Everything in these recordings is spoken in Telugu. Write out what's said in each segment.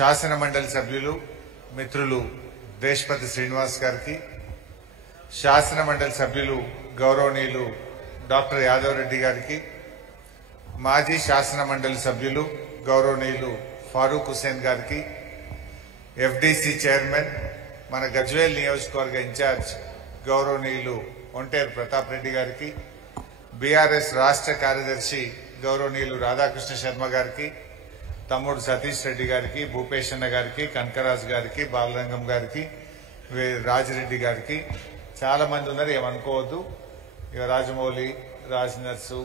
శాసన మండలి సభ్యులు మిత్రులు దేశపతి శ్రీనివాస్ గారికి, శాసన మండలి సభ్యులు గౌరవనీయులు డాక్టర్ యాదవ్ రెడ్డి గారికి, మాజీ శాసన మండలి సభ్యులు గౌరవనీయులు ఫారూక్ హుసేన్ గారికి, ఎఫ్డిసి చైర్మన్ మన గజ్వేల్ నియోజకవర్గ ఇన్ఛార్జ్ గౌరవనీయులు ఒంటేరు ప్రతాప్ రెడ్డి గారికి, బీఆర్ఎస్ రాష్ట్ర కార్యదర్శి గౌరవనీయులు రాధాకృష్ణ శర్మ గారికి, తమ్ముడు సతీష్ రెడ్డి గారికి, భూపేష్ అన్న గారికి, కనకరాజు గారికి, బాలరంగం గారికి, రాజిరెడ్డి గారికి, చాలా మంది ఉన్నారు, ఏమనుకోవద్దు. ఇక రాజమౌళి, రాజ్ నర్సు,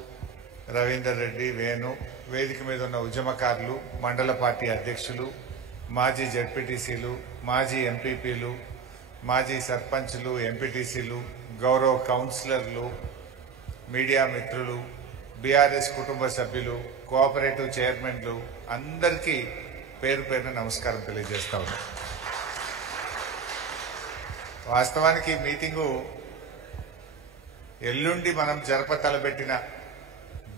రవీందర్ రెడ్డి, వేణు, వేదిక మీద ఉన్న ఉద్యమకారులు, మండల పార్టీ అధ్యక్షులు, మాజీ జడ్పీటీసీలు, మాజీ ఎంపీపీలు, మాజీ సర్పంచ్లు, ఎంపీటీసీలు, గౌరవ కౌన్సిలర్లు, మీడియా మిత్రులు, బీఆర్ఎస్ కుటుంబ సభ్యులు, కోఆపరేటివ్ చైర్మన్లు అందరికీ పేరు పేరున నమస్కారం తెలియజేస్తా ఉన్నా. వాస్తవానికి మీటింగు ఎల్లుండి మనం తలపెట్టిన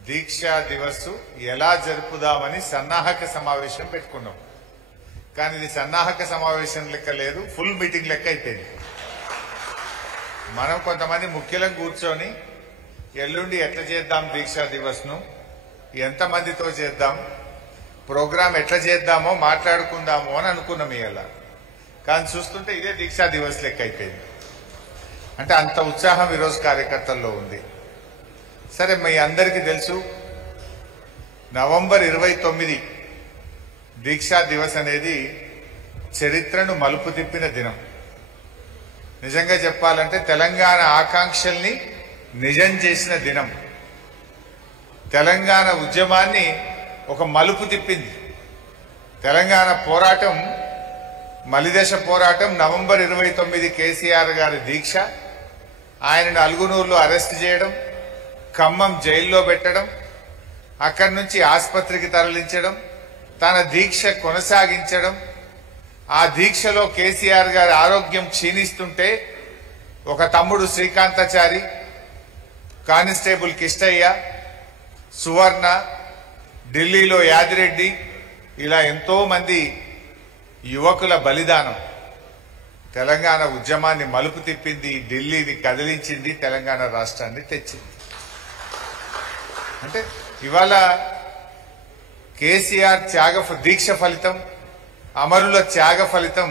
దీక్షా దివస్ ఎలా జరుపుదామని సన్నాహక సమావేశం పెట్టుకున్నాం. కానీ ఇది సన్నాహక సమావేశం లెక్క లేదు, ఫుల్ మీటింగ్ లెక్క అయిపోయింది. మనం కొంతమంది ముఖ్యులను కూర్చొని ఎల్లుండి ఎట్లా చేద్దాం దీక్షా దివస్ ను, ఎంతమందితో చేద్దాం, ప్రోగ్రాం ఎట్లా చేద్దామో మాట్లాడుకుందాము అని అనుకున్నాం ఇలా. కానీ చూస్తుంటే ఇదే దీక్షా దివస్ లెక్క అయిపోయింది. అంటే అంత ఉత్సాహం ఈరోజు కార్యకర్తల్లో ఉంది. సరే, మీ అందరికీ తెలుసు, నవంబర్ 29 దీక్షా దివస్ అనేది చరిత్రను మలుపు తిప్పిన దినం. నిజంగా చెప్పాలంటే తెలంగాణ ఆకాంక్షల్ని నిజం చేసిన దినం. తెలంగాణ ఉద్యమాన్ని ఒక మలుపు తిప్పింది. తెలంగాణ పోరాటం, మలిదశ పోరాటం నవంబర్ 29 కేసీఆర్ గారి దీక్ష. ఆయనను అల్గునూరులో అరెస్ట్ చేయడం, ఖమ్మం జైల్లో పెట్టడం, అక్కడి నుంచి ఆసుపత్రికి తరలించడం, తన దీక్ష కొనసాగించడం. ఆ దీక్షలో కేసీఆర్ గారి ఆరోగ్యం క్షీణిస్తుంటే ఒక తమ్ముడు శ్రీకాంతాచారి, కానిస్టేబుల్ కిష్టయ్య, సువర్ణ, ఢిల్లీలో యాదిరెడ్డి, ఇలా ఎంతో మంది యువకుల బలిదానం తెలంగాణ ఉద్యమాన్ని మలుపు తిప్పింది, ఢిల్లీని కదిలించింది, తెలంగాణ రాష్ట్రాన్ని తెచ్చింది. అంటే ఇవాళ కేసీఆర్ దీక్ష ఫలితం, అమరుల త్యాగ ఫలితం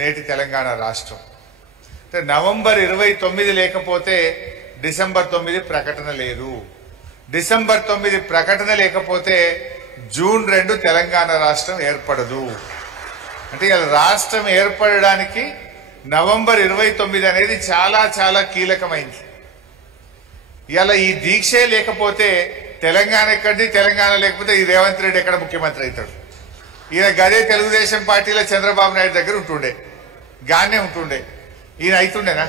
నేటి తెలంగాణ రాష్ట్రం. అంటే నవంబర్ 29 లేకపోతే డిసెంబర్ 9 ప్రకటన లేదు. డిసెంబర్ 9 ప్రకటన లేకపోతే జూన్ 2 తెలంగాణ రాష్ట్రం ఏర్పడదు. అంటే ఇలా రాష్ట్రం ఏర్పడడానికి నవంబర్ 29 అనేది చాలా చాలా కీలకమైంది. ఇలా ఈ దీక్షే లేకపోతే తెలంగాణ ఎక్కడి, తెలంగాణ లేకపోతే ఈ రేవంత్ రెడ్డి ఎక్కడ ముఖ్యమంత్రి అవుతాడు? ఈయన గదే తెలుగుదేశం పార్టీలో చంద్రబాబు నాయుడు దగ్గర ఉంటుండే, గానే ఉంటుండే, ఈయన అవుతుండేనా?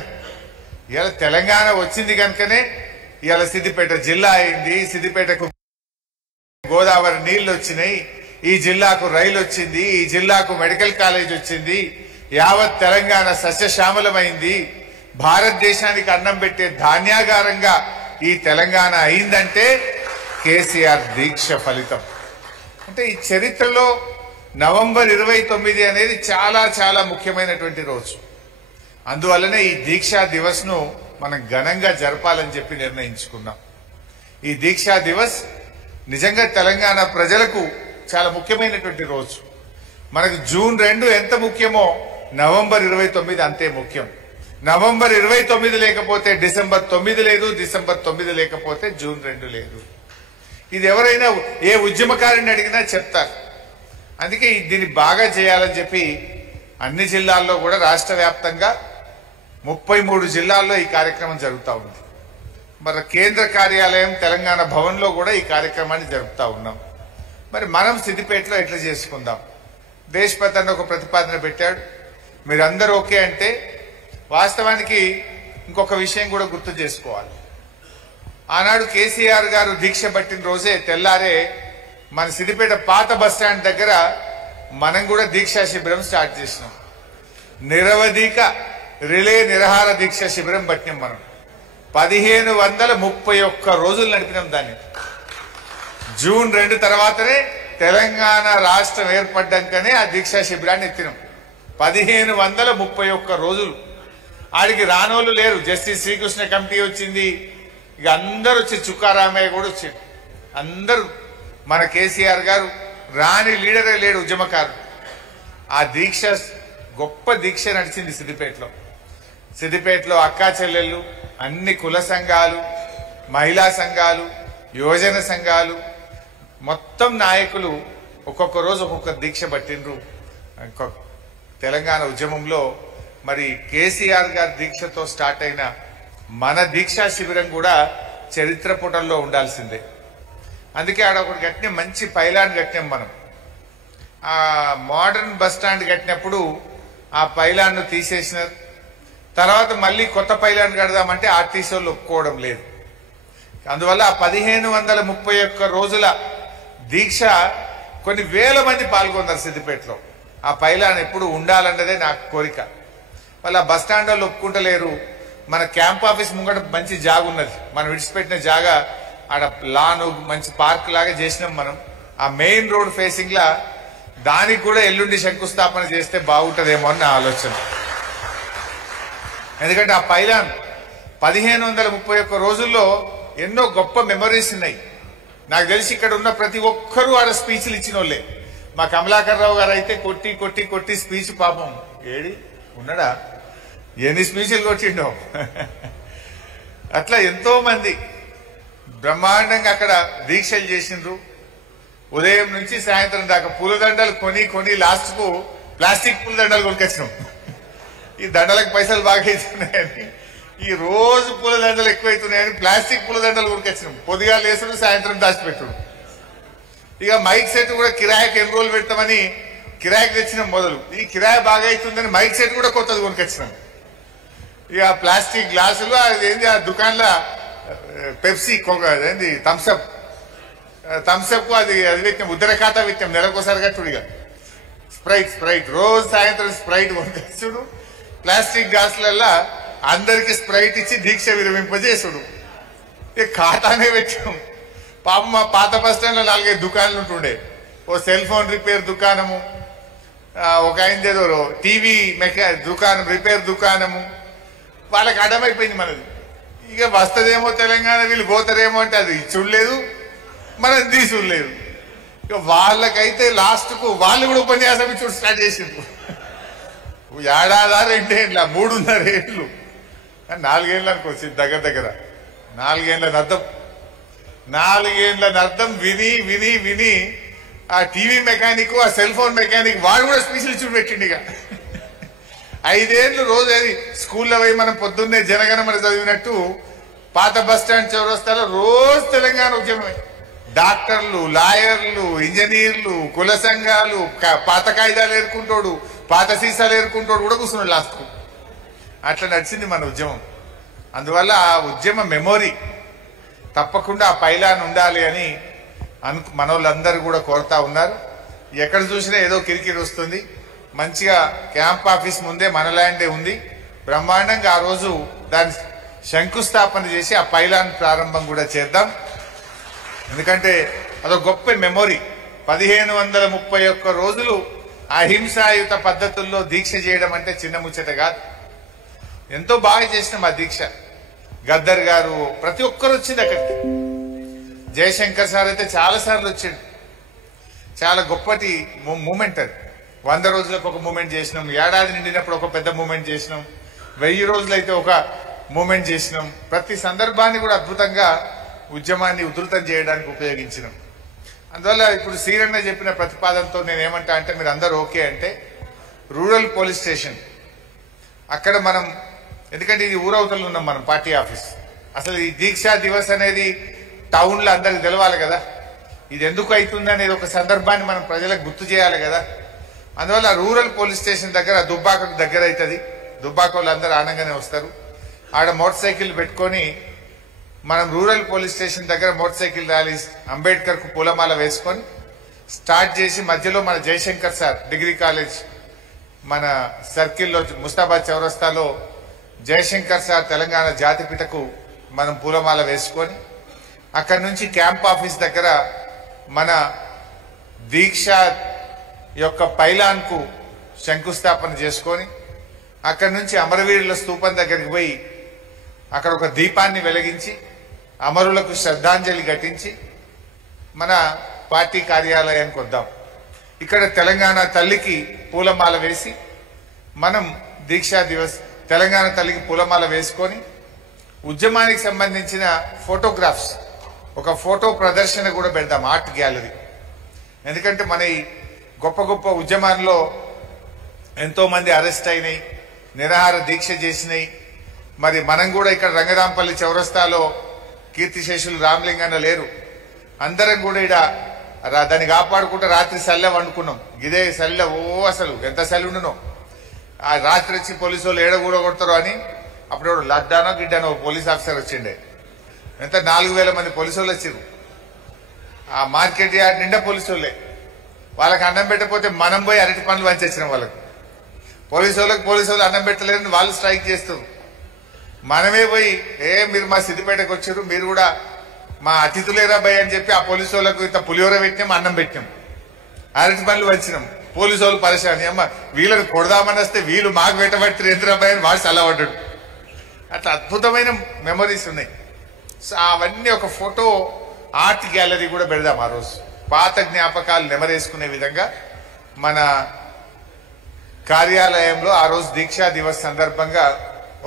ఇలా తెలంగాణ వచ్చింది కనుకనే ఇవాళ సిద్దిపేట జిల్లా అయింది, సిద్దిపేటకు గోదావరి నీళ్లు వచ్చినాయి, ఈ జిల్లాకు రైలు వచ్చింది, ఈ జిల్లాకు మెడికల్ కాలేజ్ వచ్చింది, యావత్ తెలంగాణ సస్యశ్యామలమైంది, భారతదేశానికి అన్నం పెట్టే ధాన్యాగారంగా ఈ తెలంగాణ అయిందంటే కేసీఆర్ దీక్ష ఫలితం. అంటే ఈ చరిత్రలో నవంబర్ 29 అనేది చాలా చాలా ముఖ్యమైనటువంటి రోజు. అందువల్లనే ఈ దీక్షా దివస్ ను మనం ఘనంగా జరపాలని చెప్పి నిర్ణయించుకున్నాం. ఈ దీక్షా దివస్ నిజంగా తెలంగాణ ప్రజలకు చాలా ముఖ్యమైనటువంటి రోజు. మనకు జూన్ 2 ఎంత ముఖ్యమో నవంబర్ 29 అంతే ముఖ్యం. నవంబర్ 29 లేకపోతే డిసెంబర్ 9 లేదు, డిసెంబర్ 9 లేకపోతే జూన్ 2 లేదు. ఇది ఎవరైనా ఏ ఉద్యమకారిని అడిగినా చెప్తారు. అందుకే దీన్ని బాగా చేయాలని చెప్పి అన్ని జిల్లాల్లో కూడా రాష్ట్ర వ్యాప్తంగా 33 జిల్లాల్లో ఈ కార్యక్రమం జరుగుతూ ఉంది. మరి కేంద్ర కార్యాలయం తెలంగాణ భవన్లో కూడా ఈ కార్యక్రమాన్ని జరుపుతా ఉన్నాం. మరి మనం సిద్దిపేటలో ఎట్లా చేసుకుందాం? దేశపతి అన్న ఒక ప్రతిపాదన పెట్టాడు. మీరందరూ ఓకే అంటే వాస్తవానికి ఇంకొక విషయం కూడా గుర్తు చేసుకోవాలి. ఆనాడు కేసీఆర్ గారు దీక్ష పట్టిన రోజే తెల్లారే మన సిద్దిపేట పాత బస్టాండ్ దగ్గర మనం కూడా దీక్షా శిబిరం స్టార్ట్ చేసినాం. నిరవధిక రిలే నిరహార దీక్ష శిబిరం పట్టినాం. మనం 1531 రోజులు నడిపినాం దాన్ని. జూన్ 2 తర్వాతనే తెలంగాణ రాష్ట్రం ఏర్పడ్డాకనే ఆ దీక్షా శిబిరాన్ని ఎత్తినాం. 1531 రోజులు. ఆడికి రానోళ్ళు లేరు. జస్టిస్ శ్రీకృష్ణ కమిటీ వచ్చింది, ఇక అందరు వచ్చి చుక్కారామయ్య కూడా వచ్చింది. అందరూ మన కేసీఆర్ గారు రాని లీడరే లేడు ఉద్యమకారు. ఆ దీక్ష గొప్ప దీక్ష నడిచింది సిద్దిపేటలో. సిద్దిపేటలో అక్కా చెల్లెళ్ళు, అన్ని కుల సంఘాలు, మహిళా సంఘాలు, యువజన సంఘాలు, మొత్తం నాయకులు ఒక్కొక్క రోజు ఒక్కొక్క దీక్ష పట్టిండ్రు. తెలంగాణ ఉద్యమంలో మరి కేసీఆర్ గారి దీక్షతో స్టార్ట్ అయిన మన దీక్షా శిబిరం కూడా చరిత్ర పుటల్లో ఉండాల్సిందే. అందుకే ఆడ ఒకటి కట్టిన మంచి పైలాన్ కట్టినాం మనం. ఆ మోడర్న్ బస్ స్టాండ్ కట్టినప్పుడు ఆ పైలాన్ను తీసేసినారు. తర్వాత మళ్ళీ కొత్త పైలాన్ కడదామంటే ఆర్టీసీ వాళ్ళు ఒప్పుకోవడం లేదు. అందువల్ల 1531 రోజుల దీక్ష కొన్ని వేల మంది పాల్గొన్నారు సిద్దిపేటలో. ఆ పైలాన్ ఎప్పుడు ఉండాలన్నదే నాకు కోరిక. వాళ్ళ బస్ స్టాండ్ వాళ్ళు ఒప్పుకుంటలేరు. మన క్యాంప్ ఆఫీస్ ముంగట మంచి జాగా ఉన్నది, మనం విడిచిపెట్టిన జాగా ఆడ లాను మంచి పార్క్ లాగా చేసినాం మనం. ఆ మెయిన్ రోడ్ ఫేసింగ్ లా దానికి కూడా ఎల్లుండి శంకుస్థాపన చేస్తే బాగుంటదేమో అని నా ఆలోచన. ఎందుకంటే ఆ పైలాన్ 1531 రోజుల్లో ఎన్నో గొప్ప మెమరీస్ ఉన్నాయి. నాకు తెలిసి ఇక్కడ ఉన్న ప్రతి ఒక్కరూ ఆడ స్పీచ్లు ఇచ్చిన వాళ్ళే. మా కమలాకర్ రావు గారు అయితే కొట్టి కొట్టి కొట్టి స్పీచ్, పాపం ఏడి ఉన్నాడా, ఎన్ని స్పీచ్లు కొట్టిండో. అట్లా ఎంతో మంది బ్రహ్మాండంగా అక్కడ దీక్షలు చేసిండ్రు. ఉదయం నుంచి సాయంత్రం దాకా పూలదండలు కొని కొని లాస్ట్ కు ప్లాస్టిక్ పూలదండలు కొనుకొచ్చినాం. ఈ దండలకు పైసలు బాగా అవుతున్నాయని, ఈ రోజు పూలదండలు ఎక్కువైతున్నాయని ప్లాస్టిక్ పూలదండలు కొనుకొచ్చినాం. పొద్దుగా లేసుడు, సాయంత్రం దాచిపెట్టుడు. ఇక మైక్ సెట్ కూడా కిరాయికి ఎన్ని రోజులు పెడతామని కిరాయికి తెచ్చినాం మొదలు. ఈ కిరాయి బాగా అవుతుందని మైక్ సెట్ కూడా కొత్తది కొనుకొచ్చినాం. ఇక ప్లాస్టిక్ గ్లాసులు అదేంది ఆ దుకాణంలో పెప్సీ అదేంది థమ్స్అప్ కు అది పెట్టినాం, ఉద్దర ఖాతా పెట్టాం, నెలకోసారి కట్టుడిగా. స్ప్రైట్ రోజు సాయంత్రం స్ప్రైట్ కొనుకొచ్చుడు, ప్లాస్టిక్ గ్లాసులల్లా అందరికి స్ప్రైట్ ఇచ్చి దీక్ష విరమింపజేసుడు. ఇక ఖాతానే పెట్టాం. పాపం మా పాత బస్ స్టాండ్ లో 4-5 దుకాణాలు ఉంటుండే. ఓ సెల్ ఫోన్ రిపేర్ దుకాణము, ఒక అయిందేదో టీవీ దుకాణం, రిపేర్ దుకాణము. వాళ్ళకి అడమైపోయింది మనది. ఇక వస్తదేమో తెలంగాణ, వీళ్ళు పోతారేమో అంటే అది చూడలేదు, మనం తీసులేదు. ఇక వాళ్ళకైతే లాస్ట్ కు వాళ్ళు కూడా ఉపన్యాసం ఇచ్చుడు స్టార్ట్ చేసిండ్రు. ఏడాదా 2 ఏళ్ళ 3.5 ఏళ్ళు 4 ఏళ్ళు అనుకోవచ్చు దగ్గర 4 ఏళ్ళ అర్థం. 4 ఏళ్ళ అర్థం విని విని విని ఆ టీవీ మెకానిక్, ఆ సెల్ ఫోన్ మెకానిక్ వాడు కూడా స్పీచ్లు ఇచ్చి పెట్టిండు. ఇక 5 ఏళ్ళు రోజు అది స్కూల్లో పోయి మనం పొద్దున్నే జనగణమన చదివినట్టు పాత బస్ స్టాండ్ చౌరస్తాలో రోజు తెలంగాణ ఉద్యమమే. డాక్టర్లు, లాయర్లు, ఇంజనీర్లు, కుల సంఘాలు, పాత కాయిదాలు ఏరుకుంటోడు, పాత సీసాలు ఏరుకుంటోడు కూడా కూర్చున్నాడు లాస్ట్కు. అట్లా నడిచింది మన ఉద్యమం. అందువల్ల ఆ ఉద్యమ మెమొరీ తప్పకుండా ఆ పైలాన్ ఉండాలి అని మనోళ్ళందరూ కూడా కోరుతా ఉన్నారు. ఎక్కడ చూసినా ఏదో కిరికిరి వస్తుంది. మంచిగా క్యాంప్ ఆఫీస్ ముందే మన ల్యాండే ఉంది. బ్రహ్మాండంగా ఆ రోజు దాన్ని శంకుస్థాపన చేసి ఆ పైలాన్ ప్రారంభం కూడా చేద్దాం. ఎందుకంటే అదొక గొప్ప మెమొరీ. 1531 రోజులు అహింసాయుత పద్ధతుల్లో దీక్ష చేయడం అంటే చిన్న ముచ్చట కాదు. ఎంతో బాగా చేసినాం ఆ దీక్ష. గద్దర్ గారు ప్రతి ఒక్కరు వచ్చింది అక్కడికి. జయశంకర్ సార్ అయితే చాలా సార్లు వచ్చాడు. చాలా గొప్పటి మూమెంట్ అది. 100 రోజులకు ఒక మూమెంట్ చేసినాం, ఏడాది నిండినప్పుడు ఒక పెద్ద మూమెంట్ చేసినాం, 1000 రోజులైతే ఒక మూమెంట్ చేసినాం. ప్రతి సందర్భాన్ని కూడా అద్భుతంగా ఉద్యమాన్ని ఉధృతం చేయడానికి ఉపయోగించినాం. అందువల్ల ఇప్పుడు శ్రీరన్న చెప్పిన ప్రతిపాదనతో నేనేమంటా అంటే, మీరు అందరూ ఓకే అంటే రూరల్ పోలీస్ స్టేషన్ అక్కడ మనం, ఎందుకంటే ఇది ఊరవతలు ఉన్నాం మనం పార్టీ ఆఫీస్. అసలు ఈ దీక్షా దివస్ అనేది టౌన్ లో అందరికి తెలవాలి కదా, ఇది ఎందుకు అవుతుంది అనేది ఒక సందర్భాన్ని మనం ప్రజలకు గుర్తు చేయాలి కదా. అందువల్ల రూరల్ పోలీస్ స్టేషన్ దగ్గర దుబ్బాకకు దగ్గర అవుతుంది. దుబ్బాక వాళ్ళు అందరూ ఆనంగానే వస్తారు. ఆడ మోటార్ సైకిల్ పెట్టుకొని మనం రూరల్ పోలీస్ స్టేషన్ దగ్గర మోటార్ సైకిల్ ర్యాలీ అంబేద్కర్ కు పూలమాల వేసుకొని స్టార్ట్ చేసి మధ్యలో మన జయశంకర్ సార్ డిగ్రీ కాలేజ్ మన సర్కిల్లో ముస్తాబాద్ చౌరస్తాలో జయశంకర్ సార్ తెలంగాణ జాతిపితకు మనం పూలమాల వేసుకొని అక్కడి నుంచి క్యాంప్ ఆఫీస్ దగ్గర మన దీక్ష యొక్క పైలాన్కు శంకుస్థాపన చేసుకొని అక్కడి నుంచి అమరవీరుల స్తూపం దగ్గరికి పోయి అక్కడ ఒక దీపాన్ని వెలిగించి అమరులకు శ్రద్ధాంజలి ఘటించి మన పార్టీ కార్యాలయానికి వద్దాం. ఇక్కడ తెలంగాణ తల్లికి పూలమాల వేసి మనం దీక్షా దివస్ తెలంగాణ తల్లికి పూలమాల వేసుకొని ఉద్యమానికి సంబంధించిన ఫోటోగ్రాఫ్స్ ఒక ఫోటో ప్రదర్శన కూడా పెడదాం, ఆర్ట్ గ్యాలరీ. ఎందుకంటే మన ఈ గొప్ప గొప్ప ఉద్యమాల్లో ఎంతో మంది అరెస్ట్ అయినాయి, నిరాహార దీక్ష చేసినాయి. మరి మనం కూడా ఇక్కడ రంగరాంపల్లి చౌరస్తాలో కీర్తిశేషులు రామలింగన్న లేరు, అందరం కూడా ఇక్కడ దాన్ని కాపాడుకుంటూ రాత్రి సల్లె వండుకున్నాం. ఇదే సల్లె అసలు ఎంత సల్లి ఉండునో. ఆ రాత్రి వచ్చి పోలీసు వాళ్ళు ఏడగూడ కొడతారు అని అప్పుడు లడ్డానో గిడ్డానో పోలీస్ ఆఫీసర్ వచ్చిండే. ఎంత 4000 మంది పోలీసు వాళ్ళు వచ్చారు. ఆ మార్కెట్ యార్డ్ నిండా పోలీసు వాళ్ళే. వాళ్ళకి అన్నం పెట్టకపోతే మనం పోయి అరటి పండ్లు వంచేసినాం వాళ్ళకు. పోలీసు వాళ్ళు అన్నం పెట్టలేరని వాళ్ళు స్ట్రైక్ చేస్తారు. మనమే పోయి మీరు మా సిద్దిపేటకు వచ్చారు, మీరు కూడా మా అతిథులేరా భయ్ అని చెప్పి ఆ పోలీసు వాళ్ళకు ఇంత పులిహోర పెట్టినాం, అన్నం పెట్టినాం, అరటి పండ్లు వంచినాం. పోలీసు వాళ్ళు పరిశాని అమ్మ వీళ్ళని కొడదామని వస్తే వీళ్ళు మాకు పెట్టబట్టి ఎందురాబాయ్ అని వాడు చల్లబడ్డాడు. అట్లా అద్భుతమైన మెమరీస్ ఉన్నాయి. సో అవన్నీ ఒక ఫోటో ఆర్ట్ గ్యాలరీ కూడా పెడదాం ఆ రోజు. పాత జ్ఞాపకాలు నెమరేసుకునే విధంగా మన కార్యాలయంలో ఆ రోజు దీక్షా దివస్ సందర్భంగా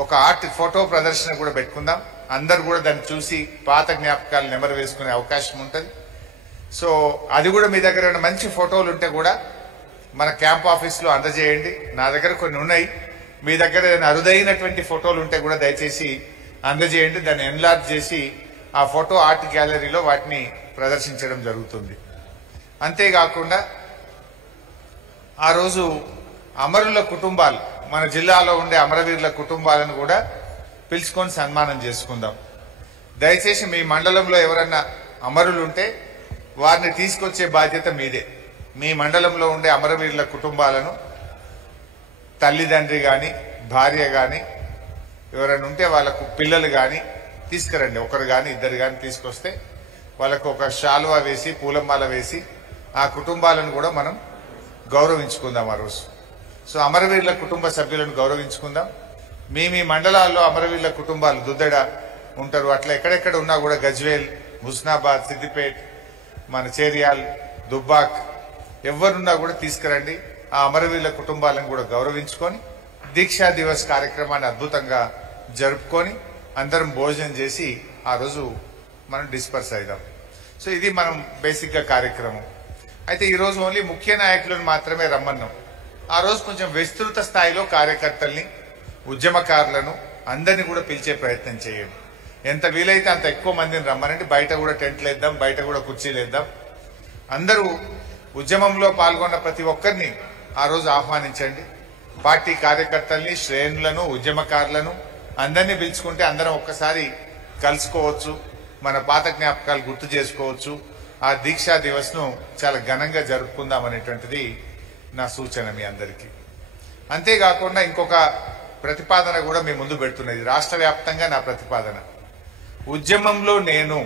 ఒక ఆర్ట్ ఫోటో ప్రదర్శన కూడా పెట్టుకుందాం. అందరు కూడా దాన్ని చూసి పాత జ్ఞాపకాలు నెమరు వేసుకునే అవకాశం ఉంటుంది. సో అది కూడా మీ దగ్గర ఉన్న మంచి ఫోటోలు ఉంటే కూడా మన క్యాంప్ ఆఫీస్లో అందజేయండి. నా దగ్గర కొన్ని ఉన్నాయి. మీ దగ్గర ఏదైనా అరుదైనటువంటి ఫోటోలు ఉంటే కూడా దయచేసి అందజేయండి. దాన్ని ఎన్లార్జ్ చేసి ఆ ఫోటో ఆర్ట్ గ్యాలరీలో వాటిని ప్రదర్శించడం జరుగుతుంది. అంతేకాకుండా ఆ రోజు అమరుల కుటుంబాలు, మన జిల్లాలో ఉండే అమరవీరుల కుటుంబాలను కూడా పిలుచుకొని సన్మానం చేసుకుందాం. దయచేసి మీ మండలంలో ఎవరన్నా అమరులు ఉంటే వారిని తీసుకొచ్చే బాధ్యత మీదే. మీ మండలంలో ఉండే అమరవీరుల కుటుంబాలను తల్లిదండ్రి కానీ భార్య కానీ ఎవరైనా ఉంటే వాళ్ళకు పిల్లలు కానీ తీసుకురండి. ఒకరు కానీ ఇద్దరు కానీ తీసుకొస్తే వాళ్ళకు ఒక శాలువా వేసి పూలమాల వేసి ఆ కుటుంబాలను కూడా మనం గౌరవించుకుందాం ఆ రోజు. సో అమరవీరుల కుటుంబ సభ్యులను గౌరవించుకుందాం. మీ మండలాల్లో అమరవీరుల కుటుంబాలు దుద్దెడ ఉంటారు, అట్లా ఎక్కడెక్కడ ఉన్నా కూడా గజ్వేల్, హుస్నాబాద్, సిద్దిపేట్, మన చేరియాల్, దుబ్బాక్ ఎవరున్నా కూడా తీసుకురండి. ఆ అమరవీరుల కుటుంబాలను కూడా గౌరవించుకొని దీక్షా దివస్ కార్యక్రమాన్ని అద్భుతంగా జరుపుకొని అందరం భోజనం చేసి ఆ రోజు మనం డిస్పర్స్ అయిదాం. సో ఇది మనం బేసిక్ గా కార్యక్రమం. అయితే ఈ రోజు ఓన్లీ ముఖ్య నాయకులను మాత్రమే రమ్మన్నాం. ఆ రోజు కొంచెం విస్తృత స్థాయిలో కార్యకర్తల్ని, ఉద్యమకారులను అందరినీ కూడా పిలిచే ప్రయత్నం చేయండి. ఎంత వీలైతే అంత ఎక్కువ మందిని రమ్మనండి. బయట కూడా టెంట్లు వేద్దాం, బయట కూడా కుర్చీలు వేద్దాం. అందరూ ఉద్యమంలో పాల్గొన్న ప్రతి ఒక్కరిని ఆ రోజు ఆహ్వానించండి. పార్టీ కార్యకర్తల్ని, శ్రేణులను, ఉద్యమకారులను అందరినీ పిలుచుకుంటే అందరం ఒక్కసారి కలుసుకోవచ్చు, మన పాత జ్ఞాపకాలు గుర్తు చేసుకోవచ్చు. ఆ దీక్షా దివస్ ను చాలా ఘనంగా జరుపుకుందాం అనేటువంటిది నా సూచన మీ అందరికీ. అంతేకాకుండా ఇంకొక ప్రతిపాదన కూడా మీ ముందు పెడుతున్నది. రాష్ట్ర వ్యాప్తంగా నా ప్రతిపాదన, ఉద్యమంలో నేను.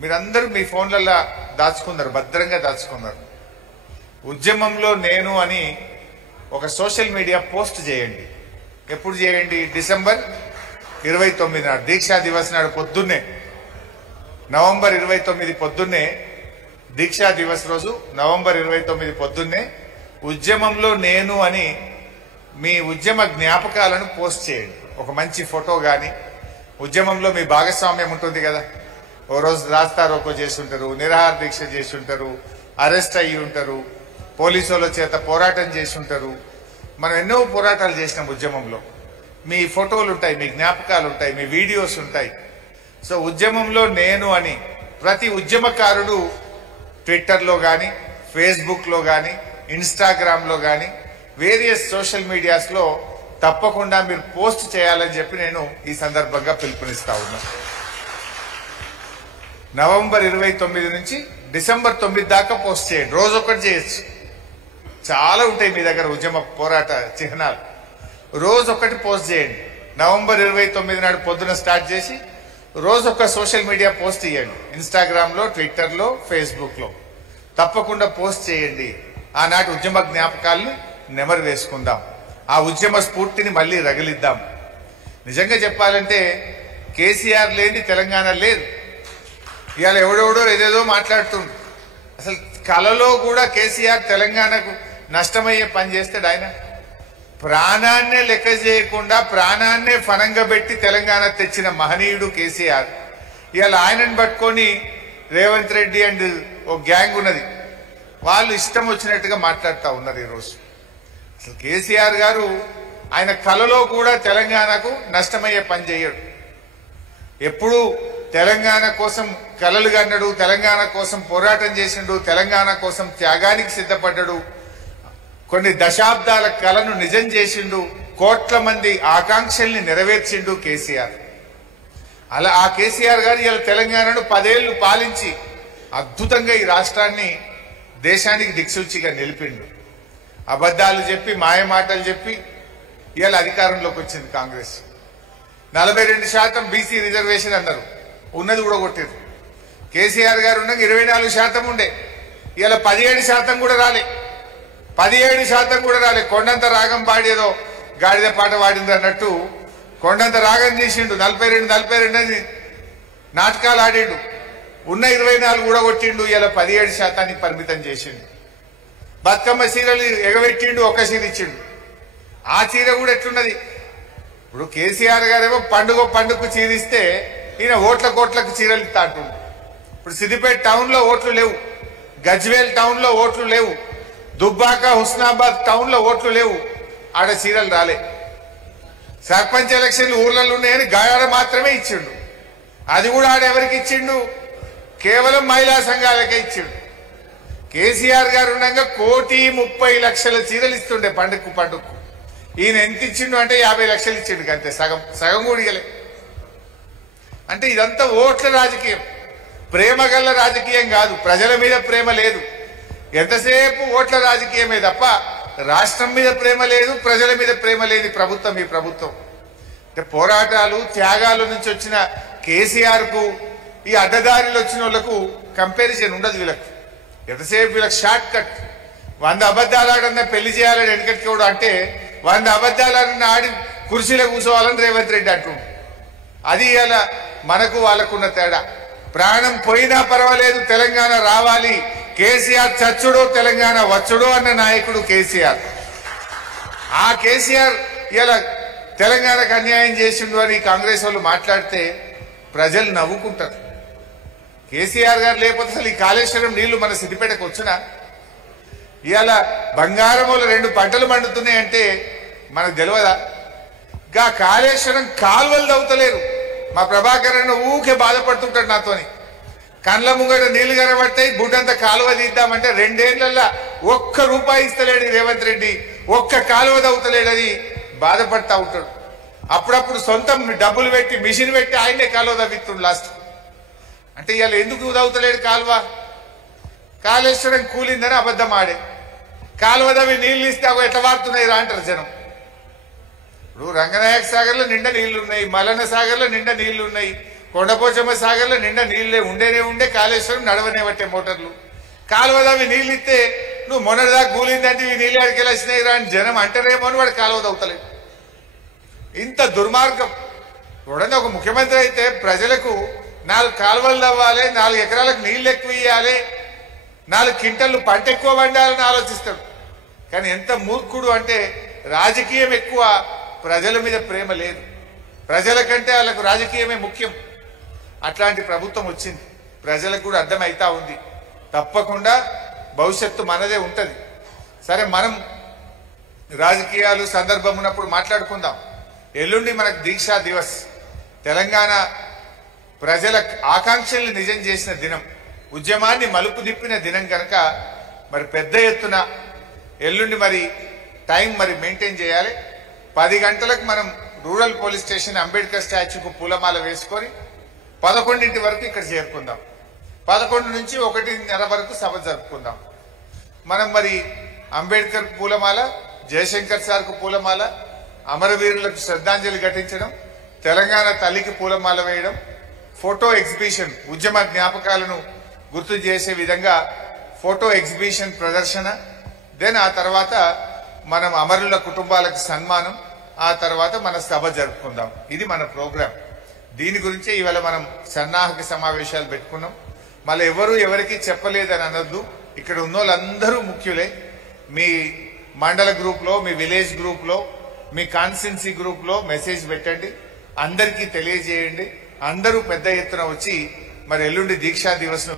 మీరందరూ మీ ఫోన్లలో దాచుకున్నారు, భద్రంగా దాచుకున్నారు. ఉద్యమంలో నేను అని ఒక సోషల్ మీడియా పోస్ట్ చేయండి. ఎప్పుడు చేయండి? డిసెంబర్ 29 నాడు, దీక్షా దివస్ నాడు పొద్దున్నే, నవంబర్ 29 పొద్దున్నే, దీక్షా దివస్ రోజు నవంబర్ 29 పొద్దున్నే ఉద్యమంలో నేను అని మీ ఉద్యమ జ్ఞాపకాలను పోస్ట్ చేయండి. ఒక మంచి ఫోటో గాని, ఉద్యమంలో మీ భాగస్వామ్యం ఉంటుంది కదా. ఓ రోజు రాస్తా రోకో చేసి ఉంటారు, నిరాహార దీక్ష చేసి ఉంటారు, అరెస్ట్ అయ్యి ఉంటారు, పోలీసుల చేత పోరాటం చేసి ఉంటారు. మనం ఎన్నో పోరాటాలు చేసినాం ఉద్యమంలో. మీ ఫోటోలు ఉంటాయి, మీ జ్ఞాపకాలు ఉంటాయి, మీ వీడియోస్ ఉంటాయి. సో ఉద్యమంలో నేను అని ప్రతి ఉద్యమకారుడు ట్విట్టర్లో కానీ, ఫేస్బుక్లో కానీ, ఇన్స్టాగ్రామ్లో కానీ, వేరియస్ సోషల్ మీడియాస్లో తప్పకుండా మీరు పోస్ట్ చేయాలని చెప్పి నేను ఈ సందర్భంగా పిలుపునిస్తా ఉన్నా. నవంబర్ 29 నుంచి డిసెంబర్ 9 దాకా పోస్ట్ చేయండి. రోజు ఒకటి చేయొచ్చు. చాలా ఉంటాయి మీ దగ్గర ఉద్యమ పోరాట చిహ్నాలు. రోజు ఒకటి పోస్ట్ చేయండి. నవంబర్ 29 నాడు పొద్దున స్టార్ట్ చేసి రోజు ఒక సోషల్ మీడియా పోస్ట్ ఇవ్వండి. ఇన్స్టాగ్రామ్ లో, ట్విట్టర్ లో, ఫేస్బుక్ లో. తప్పకుండా పోస్ట్ చేయండి. ఆనాటి ఉద్యమ జ్ఞాపకాలను నెమరు వేసుకుందాం. ఆ ఉద్యమ స్ఫూర్తిని మళ్ళీ రగిలిద్దాం. నిజంగా చెప్పాలంటే కేసీఆర్ లేని తెలంగాణ లేదు. ఇవాళ ఎవడెవడో ఏదేదో మాట్లాడుతుండు. అసలు కలలో కూడా కేసీఆర్ తెలంగాణకు నష్టమయ్యే పని చేస్తాడు. ఆయన ప్రాణాన్నే లెక్క చేయకుండా ప్రాణాన్నే ఫనంగా పెట్టి తెలంగాణ తెచ్చిన మహనీయుడు కేసీఆర్. ఇవాళ ఆయనను పట్టుకొని రేవంత్ రెడ్డి అండ్ ఓ గ్యాంగ్ ఉన్నది, వాళ్ళు ఇష్టం వచ్చినట్టుగా మాట్లాడుతూ ఉన్నారు ఈరోజు. అసలు కేసీఆర్ గారు ఆయన కలలో కూడా తెలంగాణకు నష్టమయ్యే పని చేయడు. ఎప్పుడు తెలంగాణ కోసం కలలు కన్నాడు, తెలంగాణ కోసం పోరాటం చేసిండు, తెలంగాణ కోసం త్యాగానికి సిద్ధపడ్డాడు, కొన్ని దశాబ్దాల కలను నిజం చేసిండు, కోట్ల మంది ఆకాంక్షల్ని నెరవేర్చిండు కేసీఆర్. అలా ఆ కేసీఆర్ గారు ఇలా తెలంగాణను 10 ఏళ్లు పాలించి అద్భుతంగా ఈ రాష్ట్రాన్ని దేశానికి దిక్సూచిగా నిలిపిండు. అబద్ధాలు చెప్పి మాయమాటలు చెప్పి ఇవాళ అధికారంలోకి వచ్చింది కాంగ్రెస్. 42% బీసీ రిజర్వేషన్ అన్నారు, ఉన్నది కూడా కొట్టారు. కేసీఆర్ గారు ఉండగా 24% ఉండే, ఇవాళ 17% కూడా రాలే. 17% కూడా రాలే. కొండంత రాగం పాడేదో గాడిద పాట పాడింది అన్నట్టు కొండంత రాగం చేసిండు. 42 అని నాటకాలు ఆడిండు. ఉన్న 24 కూడా కొట్టిండు. ఇలా 17% పరిమితం చేసిండు. బతుకమ్మ చీరలు ఎగబెట్టిండు, ఒక్క చీర ఇచ్చిండు. ఆ చీర కూడా ఎట్లున్నది? ఇప్పుడు కేసీఆర్ గారేమో పండుగకు చీర ఇస్తే ఈయన కోట్లకు చీరలు ఇస్తా అంటుండు. ఇప్పుడు సిద్దిపేట టౌన్ లో ఓట్లు లేవు, గజ్వేల్ టౌన్ లో ఓట్లు లేవు, దుబ్బాక హుస్నాబాద్ టౌన్ లో ఓట్లు లేవు, ఆడ చీరలు రాలే. సర్పంచ్ ఎలక్షన్లు ఊర్లలో ఉన్నాయని గాయాడ మాత్రమే ఇచ్చిండు. అది కూడా ఆడెవరికి ఇచ్చిండు? కేవలం మహిళా సంఘాలకే ఇచ్చిండు. కేసీఆర్ గారు ఉండగా 1,30,00,000 చీరలు ఇస్తుండే పండుగకు. ఈయన ఎంత ఇచ్చిండు అంటే 50 లక్షలు ఇచ్చిండు, అంతే. సగం కూడా ఇయ్యలే. అంటే ఇదంతా ఓట్ల రాజకీయం, ప్రేమ గల్ల రాజకీయం కాదు. ప్రజల మీద ప్రేమ లేదు, ఎంతసేపు ఓట్ల రాజకీయమే తప్ప రాష్ట్రం మీద ప్రేమ లేదు, ప్రజల మీద ప్రేమ లేని ప్రభుత్వం ఈ ప్రభుత్వం. అంటే పోరాటాలు త్యాగాల నుంచి వచ్చిన కేసీఆర్ కు ఈ అడ్డదారిలో వచ్చిన వాళ్ళకు కంపారిజన్ ఉండదు. వీళ్ళకి ఎంతసేపు వీళ్ళకి షార్ట్ కట్. 100 అబద్ధాలు ఆడన్నా పెళ్లి చేయాలని వెనకట్టుకోడు అంటే 100 అబద్ధాలు ఆడన్నా ఆడి కుర్చీలో కూర్చోవాలని రేవంత్ రెడ్డి అంటుండు. అది ఇలా మనకు వాళ్ళకున్న తేడా. ప్రాణం పోయినా పర్వాలేదు తెలంగాణ రావాలి, కేసీఆర్ చచ్చుడో తెలంగాణ వచ్చుడో అన్న నాయకుడు కేసీఆర్. ఆ కేసీఆర్ ఇలా తెలంగాణకు అన్యాయం చేసిండు అని కాంగ్రెస్ వాళ్ళు మాట్లాడితే ప్రజలు నవ్వుకుంటారు. కేసీఆర్ గారు లేకపోతే అసలు ఈ కాళేశ్వరం నీళ్లు మన సిద్దిపేటకు వచ్చినా? ఇవాళ బంగారం 2 పంటలు పండుతున్నాయంటే మనకు తెలియదా? గా కాళేశ్వరం కాలువలు తవ్వుతలేరు. మా ప్రభాకర్ అన్న ఊకే బాధపడుతుంటాడు నాతోని. కండ్ల ముంగట నీళ్లు కనబడతాయి, బుడ్డంత కాలువ తీద్దామంటే 2 ఏళ్లలో ₹1 ఇస్తలేడు రేవంత్ రెడ్డి, ఒక్క కాలువ తవ్వుతలేడని బాధపడతా ఉంటాడు. అప్పుడప్పుడు సొంతం డబ్బులు పెట్టి మిషన్ పెట్టి ఆయనే కాలువ తవ్విస్తుండు లాస్ట్. అంటే ఇవాళ ఎందుకు తవ్వుతలేడు కాలువ? కాళేశ్వరం కూలిందని అబద్ధం ఆడే. కాలువ తవ్వి నీళ్లు ఇస్తే అవి ఎట్లా వారుతున్నాయి రా అంటారు జనం. ఇప్పుడు రంగనాయక సాగర్ లో నిండా నీళ్లు ఉన్నాయి, మల్లన్న సాగర్ లో నిండా నీళ్లు ఉన్నాయి, కొండపోచమ్మ సాగర్ లో నిండా నీళ్లే ఉండే కాళేశ్వరం నడవనే పట్టే మోటార్లు. కాలువ తవ్వి నీళ్ళు ఇస్తే నువ్వు మొన్నటిదాకా కూలిందంటే ఈ నీళ్ళు అడికెళ్ళి వచ్చినాయి రా అని జనం అంటారేమో అని వాడు కాలువ తవ్వుతలేదు. ఇంత దుర్మార్గం. చూడండి, ఒక ముఖ్యమంత్రి అయితే ప్రజలకు 4 కాలువలు తవ్వాలి, 4 ఎకరాలకు నీళ్లు ఎక్కువ ఇవ్వాలి, 4 క్వింటళ్ళు పంట ఎక్కువ పండాలని ఆలోచిస్తాడు. కానీ ఎంత మూర్ఖుడు అంటే రాజకీయం ఎక్కువ, ప్రజల మీద ప్రేమ లేదు. ప్రజల కంటే వాళ్ళకు రాజకీయమే ముఖ్యం. అట్లాంటి ప్రభుత్వం వచ్చింది. ప్రజలకు కూడా అర్థమైతా ఉంది. తప్పకుండా భవిష్యత్తు మనదే ఉంటది. సరే, మనం రాజకీయాలు సందర్భం ఉన్నప్పుడు మాట్లాడుకుందాం. ఎల్లుండి మనకు దీక్షా దివస్, తెలంగాణ ప్రజల ఆకాంక్షల్ని నిజం చేసిన దినం, ఉద్యమాన్ని మలుపు తిప్పిన దినం కనుక మరి పెద్ద ఎత్తున ఎల్లుండి మరి టైం మరి మెయింటైన్ చేయాలి. 10 గంటలకు మనం రూరల్ పోలీస్ స్టేషన్ అంబేద్కర్ స్టాచ్యూకు పూలమాల వేసుకొని 11 వరకు ఇక్కడ చేరుకుందాం. 11 నుంచి 1:30 వరకు సభ జరుపుకుందాం. మనం మరి అంబేద్కర్ పూలమాల, జయశంకర్ సార్కు పూలమాల, అమరవీరులకు శ్రద్ధాంజలి ఘటించడం, తెలంగాణ తల్లికి పూలమాల వేయడం, ఫోటో ఎగ్జిబిషన్, ఉద్యమ జ్ఞాపకాలను గుర్తు చేసే విధంగా ఫోటో ఎగ్జిబిషన్ ప్రదర్శన, దెన్ ఆ తర్వాత మనం అమరుల కుటుంబాలకు సన్మానం, ఆ తర్వాత మన సభ జరుపుకుందాం. ఇది మన ప్రోగ్రాం. దీని గురించే ఇవాళ మనం సన్నాహక సమావేశాలు పెట్టుకున్నాం. మళ్ళీ ఎవరు ఎవరికి చెప్పలేదని అనొద్దు. ఇక్కడ ఉన్న వాళ్ళందరూ ముఖ్యులే. మీ మండల గ్రూప్ లో, మీ విలేజ్ గ్రూప్ లో, మీ కాన్స్టిట్యున్సీ గ్రూప్ లో మెసేజ్ పెట్టండి, అందరికీ తెలియజేయండి. అందరూ పెద్ద ఎత్తున వచ్చి మరి ఎల్లుండి దీక్షా దివస్